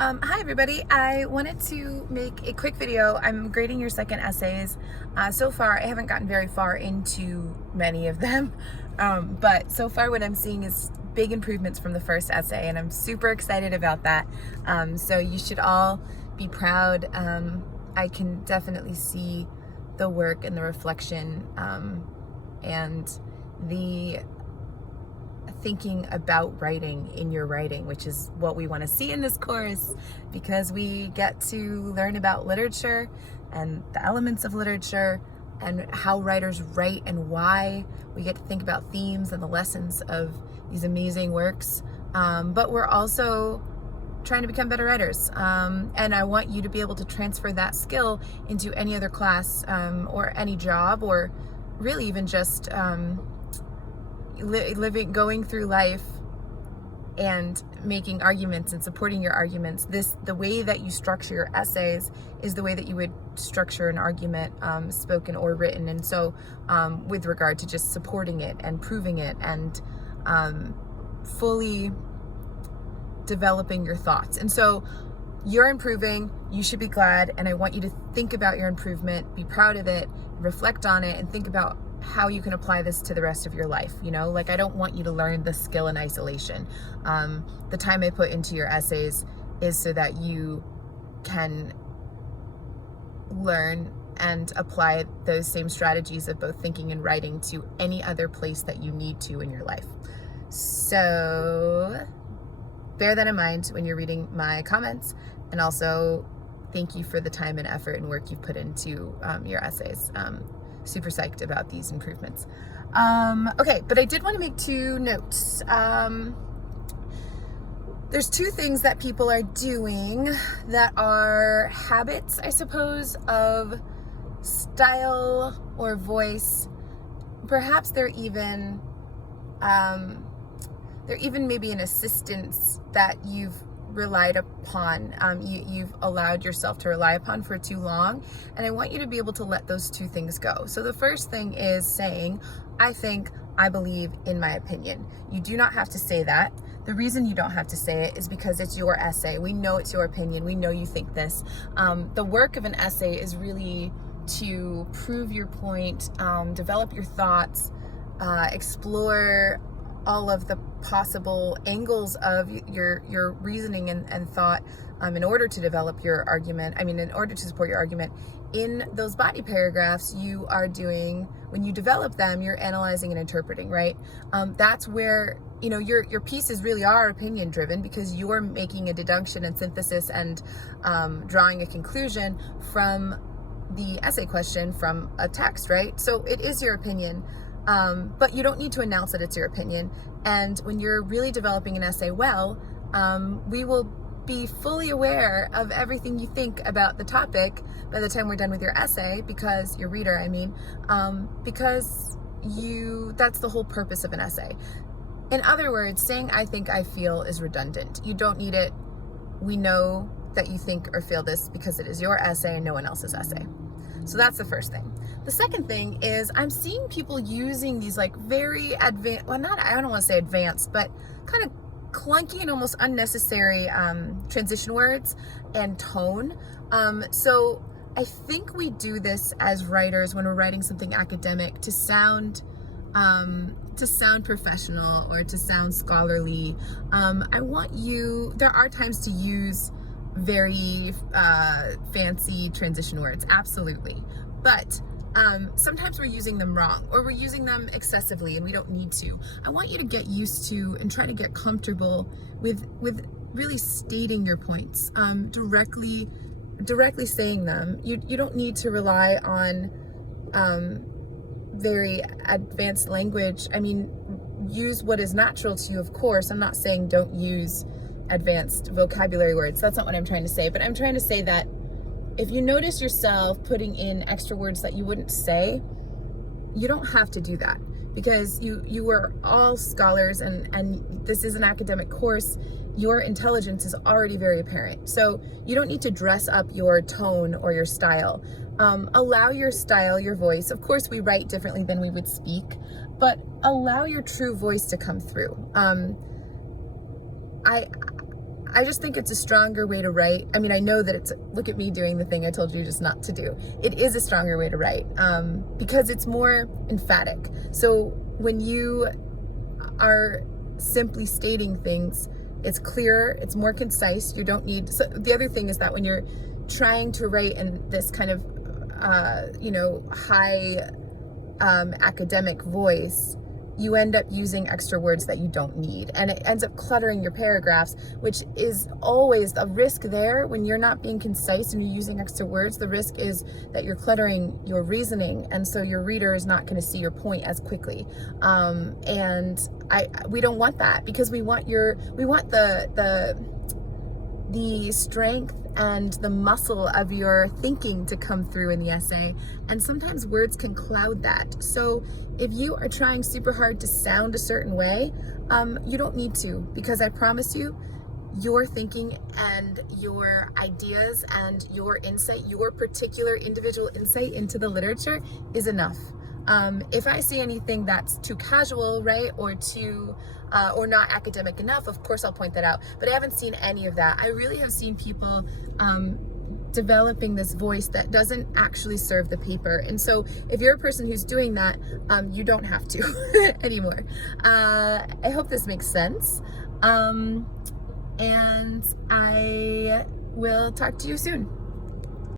Hi everybody, I wanted to make a quick video. I'm grading your second essays. So far I haven't gotten very far into many of them, but so far what I'm seeing is big improvements from the first essay, and I'm super excited about that. So you should all be proud. I can definitely see the work and the reflection and the thinking about writing in your writing, which is what we want to see in this course, because we get to learn about literature and the elements of literature and how writers write and why. We get to think about themes and the lessons of these amazing works, but we're also trying to become better writers, and I want you to be able to transfer that skill into any other class or any job, or really even just going through life and making arguments and supporting your arguments. The way that you structure your essays is the way that you would structure an argument, spoken or written. And so with regard to just supporting it and proving it and fully developing your thoughts. And so you're improving, you should be glad, and I want you to think about your improvement, be proud of it, reflect on it, and think about how you can apply this to the rest of your life. Like, I don't want you to learn the skill in isolation. The time I put into your essays is so that you can learn and apply those same strategies of both thinking and writing to any other place that you need to in your life. So bear that in mind when you're reading my comments, and also thank you for the time and effort and work you've put into your essays. Super psyched about these improvements. Okay, but I did want to make two notes. There's two things that people are doing that are habits, I suppose, of style or voice. Perhaps they're even maybe an assistance that you've relied upon, you've allowed yourself to rely upon for too long, and I want you to be able to let those two things go. So the first thing is saying, I think, I believe, in my opinion. You do not have to say that. The reason you don't have to say it is because it's your essay. We know it's your opinion. We know you think this. The work of an essay is really to prove your point, develop your thoughts, explore all of the possible angles of your reasoning and thought in order to develop your argument. In order to support your argument. In those body paragraphs you are doing, when you develop them, you're analyzing and interpreting, right? That's where, your pieces really are opinion driven, because you're making a deduction and synthesis and drawing a conclusion from the essay question from a text, right? So it is your opinion. But you don't need to announce that it's your opinion. And when you're really developing an essay well, we will be fully aware of everything you think about the topic by the time we're done with your essay, because your reader, because that's the whole purpose of an essay. In other words, saying I think, I feel is redundant. You don't need it. We know that you think or feel this because it is your essay and no one else's essay. So that's the first thing. The second thing is, I'm seeing people using these very advanced, I don't want to say advanced, but kind of clunky and almost unnecessary transition words and tone. So I think we do this as writers when we're writing something academic to sound professional or to sound scholarly. There are times to use very fancy transition words, absolutely, but sometimes we're using them wrong, or we're using them excessively and we don't need to. I want you to get used to and try to get comfortable with really stating your points, directly saying them. You don't need to rely on very advanced language. Use what is natural to you, of course. I'm not saying don't use advanced vocabulary words. That's not what I'm trying to say, but I'm trying to say that if you notice yourself putting in extra words that you wouldn't say, you don't have to do that, because you are all scholars, and this is an academic course. Your intelligence is already very apparent, so you don't need to dress up your tone or your style. Allow your style, your voice. Of course, we write differently than we would speak, but allow your true voice to come through. I just think it's a stronger way to write. I mean, I know that it's, look at me doing the thing I told you just not to do. It is a stronger way to write because it's more emphatic. So when you are simply stating things, it's clearer, it's more concise. You don't need, so the other thing is that when you're trying to write in this kind of, high academic voice, you end up using extra words that you don't need, and it ends up cluttering your paragraphs, which is always a risk there. When you're not being concise and you're using extra words, the risk is that you're cluttering your reasoning, and so your reader is not going to see your point as quickly. We don't want that, because we want the strength and the muscle of your thinking to come through in the essay, and sometimes words can cloud that. So if you are trying super hard to sound a certain way, you don't need to, because I promise you, your thinking and your ideas and your insight, your particular individual insight into the literature is enough. If I see anything that's too casual, right, or too or not academic enough, of course I'll point that out. But I haven't seen any of that. I really have seen people developing this voice that doesn't actually serve the paper. And so if you're a person who's doing that, you don't have to anymore. I hope this makes sense. And I will talk to you soon.